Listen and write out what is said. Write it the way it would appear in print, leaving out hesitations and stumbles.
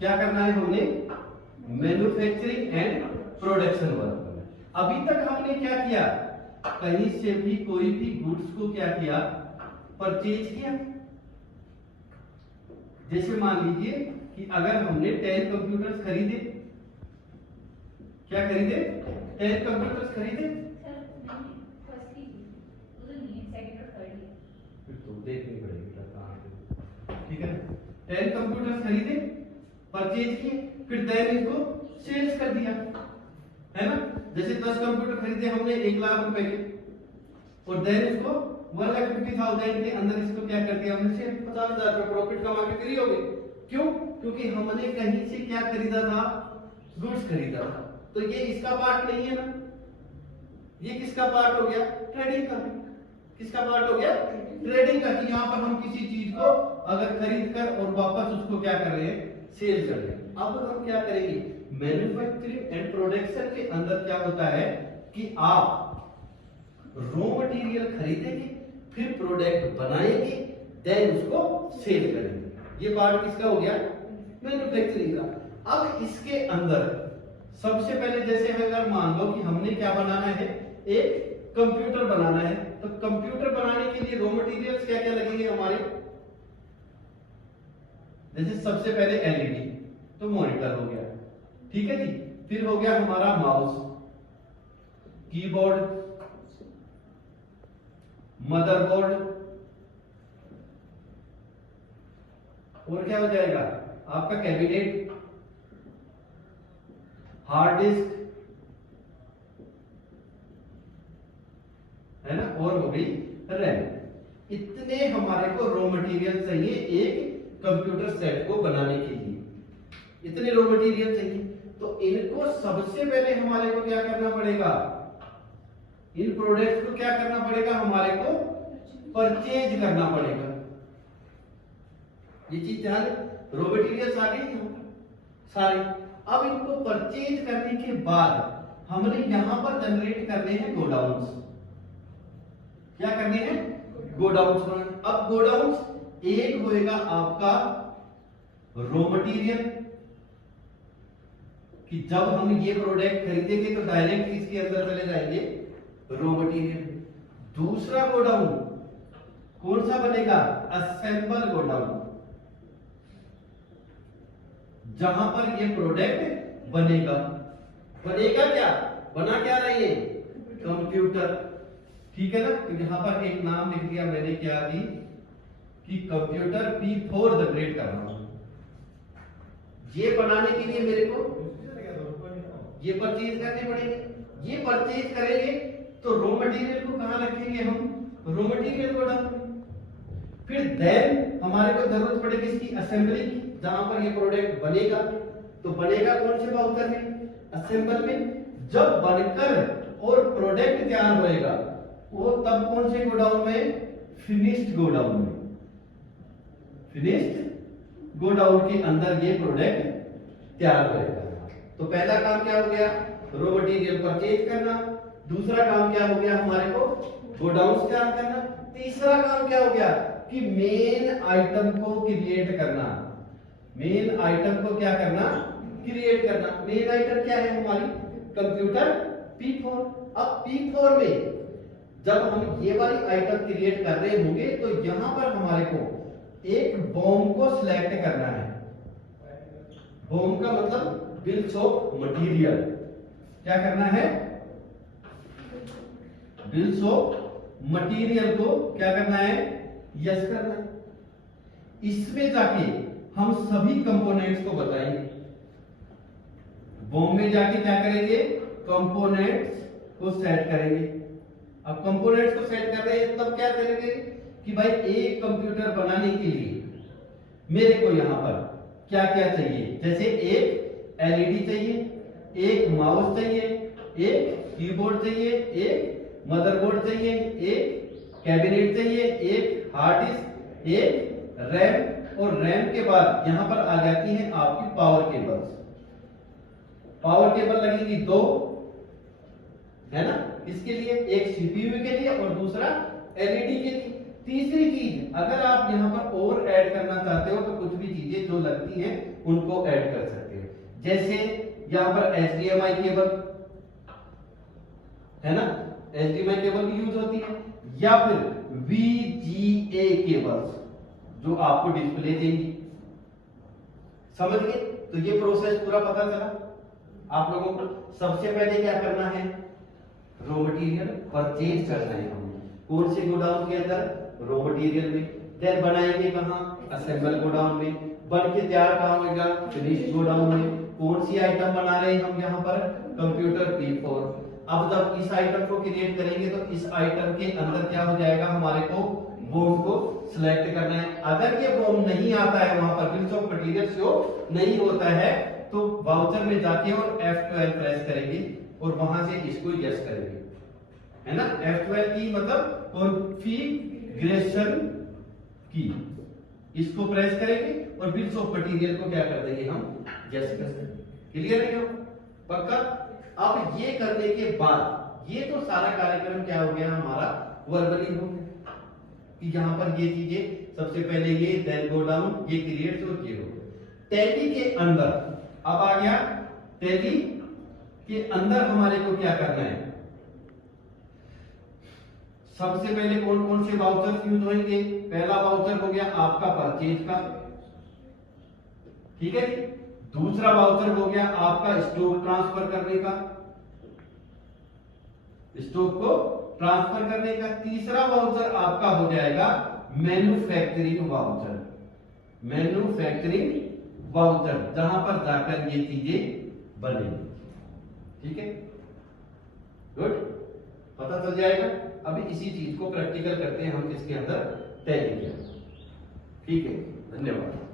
क्या करना है हमने, मैन्युफैक्चरिंग एंड प्रोडक्शन वर्क करना है। अभी तक हमने क्या किया, कहीं से भी कोई भी गुड्स को क्या किया, परचेज किया। जैसे मान लीजिए कि अगर हमने 10 कंप्यूटर्स खरीदे, क्या खरीदे, 10 कंप्यूटर्स खरीदे, फिर तो देखनी पड़ेगी कहाँ से, ठीक है। 10 कंप्यूटर्स खरीदे, परचेज किए, फिर 10 इसको सेल्स कर दिया, है ना। जैसे 10 कंप्यूटर खरीदे हमने 1 लाख रुपए के, और 10 इसको 1,50,000 के अंदर इसको क्या कर दिया हमने, 50,000 रुपए प्रॉफिट कमा के फ्री हो गए। क्यों, क्योंकि हमने कहीं से क्या खरीदा था, गुड्स खरीदा था। तो ये इसका पार्ट नहीं है ना, ये किसका पार्ट हो गया, ट्रेडिंग का। किसका पार्ट हो गया, ट्रेडिंग का। कि यहाँ पर हम किसी चीज को अगर खरीद कर और वापस उसको क्या कर रहे हैं, सेल कर रहे हैं। अब हम क्या करेंगे, मैन्युफैक्चरिंग एंड प्रोडक्शन के अंदर क्या होता है कि आप रॉ मटेरियल खरीदेंगे, फिर प्रोडक्ट बनाएंगे, देन उसको सेल करेंगे। ये पार्ट किसका हो गया, मैन्युफैक्चरिंग का। अब इसके अंदर सबसे पहले जैसे अगर मान लो कि हमने क्या बनाना है, एक कंप्यूटर बनाना है, तो कंप्यूटर बनाने के लिए रॉ मटेरियल्स क्या क्या लगेंगे हमारे। जैसे सबसे पहले एलईडी, तो मॉनिटर हो गया, ठीक है जी। फिर हो गया हमारा माउस, कीबोर्ड, मदरबोर्ड, और क्या हो जाएगा आपका कैबिनेट, हार्ड डिस्क, है ना, और हो गई रैम। इतने हमारे को रॉ मटेरियल चाहिए एक कंप्यूटर सेट को बनाने के लिए, इतने रॉ मटेरियल चाहिए। तो इनको सबसे पहले हमारे को क्या करना पड़ेगा, इन प्रोडक्ट्स को क्या करना पड़ेगा, हमारे को परचेज करना पड़ेगा। ये चीज ध्यान, रॉ मटेरियल्स आ गए सारे। अब इनको परचेज करने के बाद हमने यहां पर जनरेट करने हैं गोडाउन्स। क्या करने हैं, गोडाउन्स बनाने। अब गोडाउन्स एक होएगा आपका रॉ मटेरियल, कि जब हम ये प्रोडक्ट खरीदेंगे तो डायरेक्ट इसके अंदर चले जाएंगे रॉ मटेरियल। दूसरा गोडाउन कौन सा बनेगा, असेंबल गोडाउन, जहां पर ये प्रोडक्ट बनेगा। बनेगा क्या, बना क्या रही है, कंप्यूटर, ठीक है ना। तो यहां पर एक नाम लिख दिया मैंने, क्या दी कि कंप्यूटर P4 जनरेट करना। ये बनाने के लिए मेरे को ये परचेज करने पड़ेंगे। ये परचेज करेंगे तो रॉ मटेरियल को कहां रखेंगे हम, रॉ मटेरियल को डालेंगे। फिर देन हमारे को जरूरत पड़ेगी इसकी असेंबली की, जहां पर ये प्रोडक्ट बनेगा। तो बनेगा कौन से बाउकर में, असेंबल में। जब बनकर और प्रोडक्ट तैयार होएगा वो तब कौन से गोडाउन में, फिनिश्ड गोडाउन में। फिनिश्ड गोडाउन के अंदर ये प्रोडक्ट तैयार होएगा। तो पहला काम क्या हो गया, रॉ मटेरियल परचेज करना। दूसरा काम क्या हो गया हमारे को, गोडाउन तैयार करना। तीसरा काम क्या हो गया कि मेन आइटम को क्रिएट करना। मेन आइटम को क्या करना, क्रिएट करना। मेन आइटम क्या है हमारी, कंप्यूटर P4। अब P4 में जब हम ये वाली आइटम क्रिएट कर रहे होंगे तो यहां पर हमारे को एक बॉम्ब को सिलेक्ट करना है। बॉम्ब का मतलब बिल्स ऑफ मटेरियल। क्या करना है, बिल्स ऑफ मटेरियल को क्या करना है, यस करना है। इसमें जाके हम सभी कंपोनेंट्स को बताएंगे। बॉम्ब में जाके क्या करेंगे, कंपोनेंट्स को सेट करेंगे। अब कंपोनेंट्स को सेट कर रहे हैं तब क्या करेंगे कि भाई एक कंप्यूटर बनाने के लिए मेरे को यहां पर क्या क्या चाहिए। जैसे एक एलईडी चाहिए, एक माउस चाहिए, एक कीबोर्ड चाहिए, एक मदरबोर्ड चाहिए, एक कैबिनेट चाहिए, एक हार्ड डिस्क, एक रैम, और रैम के बाद यहां पर आ जाती है आपकी पावर केबल्स। पावर केबल लगेगी 2, है ना, इसके लिए एक सीपीयू के लिए और दूसरा एलईडी के लिए। तीसरी चीज, अगर आप यहां पर और ऐड करना चाहते हो तो कुछ भी चीजें जो लगती हैं उनको ऐड कर सकते हैं। जैसे यहां पर HDMI केबल है ना, HDMI केबल की यूज होती है, या फिर VGA केबल्स जो आपको डिस्प्ले देंगी। समझ गए? तो ये प्रोसेस पूरा पता चला आप लोगों को। सबसे पहले क्या करना है, रॉ मटेरियल परचेज करना है हमें। कौन से गोडाउन के अंदर, रॉ मटेरियल में। देन बनाएंगे कहां, असेंबल गोडाउन में। बन के तैयार कहां होगा, फिनिश गोडाउन में। कौन सी आइटम बना रहे हैं हम यहाँ पर, कंप्यूटर P4। अब जब इस आइटम को क्रिएट करेंगे तो इस आइटम के अंदर क्या हो जाएगा, हमारे को बॉम को सिलेक्ट करना है। अगर ये बॉम नहीं आता है, वहां पर बिल्स ऑफ मटेरियल शो नहीं होता है, तो वाउचर में जाके और F12 प्रेस करेंगे और वहां से इसको यस करेंगे, है ना। F12 की मतलब कॉन्फ़िगरेशन की, इसको प्रेस करेंगे और बिल्स ऑफ मटेरियल को क्या कर देंगे हम, यस कर देंगे। क्लियर है? पक्का? अब ये करने के बाद ये तो सारा कार्यक्रम क्या हो गया हमारा, वर्बली हो गया कि यहां पर ये चीजें सबसे पहले ये, देन गो डाउन, ये क्रिएट और ये हो गया। टैली के अंदर अब आ गया, टैली के अंदर हमारे को क्या करना है, सबसे पहले कौन कौन से वाउचर्स यूज होंगे। पहला वाउचर हो गया आपका परचेज का, ठीक है। दूसरा वाउचर हो गया आपका स्टॉक ट्रांसफर करने का, स्टॉक को ट्रांसफर करने का। तीसरा वाउचर आपका हो जाएगा मैन्युफैक्चरिंग वाउचर, मैन्युफैक्चरिंग वाउचर, जहां पर जाकर ये चीजें बनेंगी। ठीक है, गुड, पता चल जाएगा। अभी इसी चीज को प्रैक्टिकल करते हैं हम किसके अंदर, टैली के अंदर। ठीक है, धन्यवाद।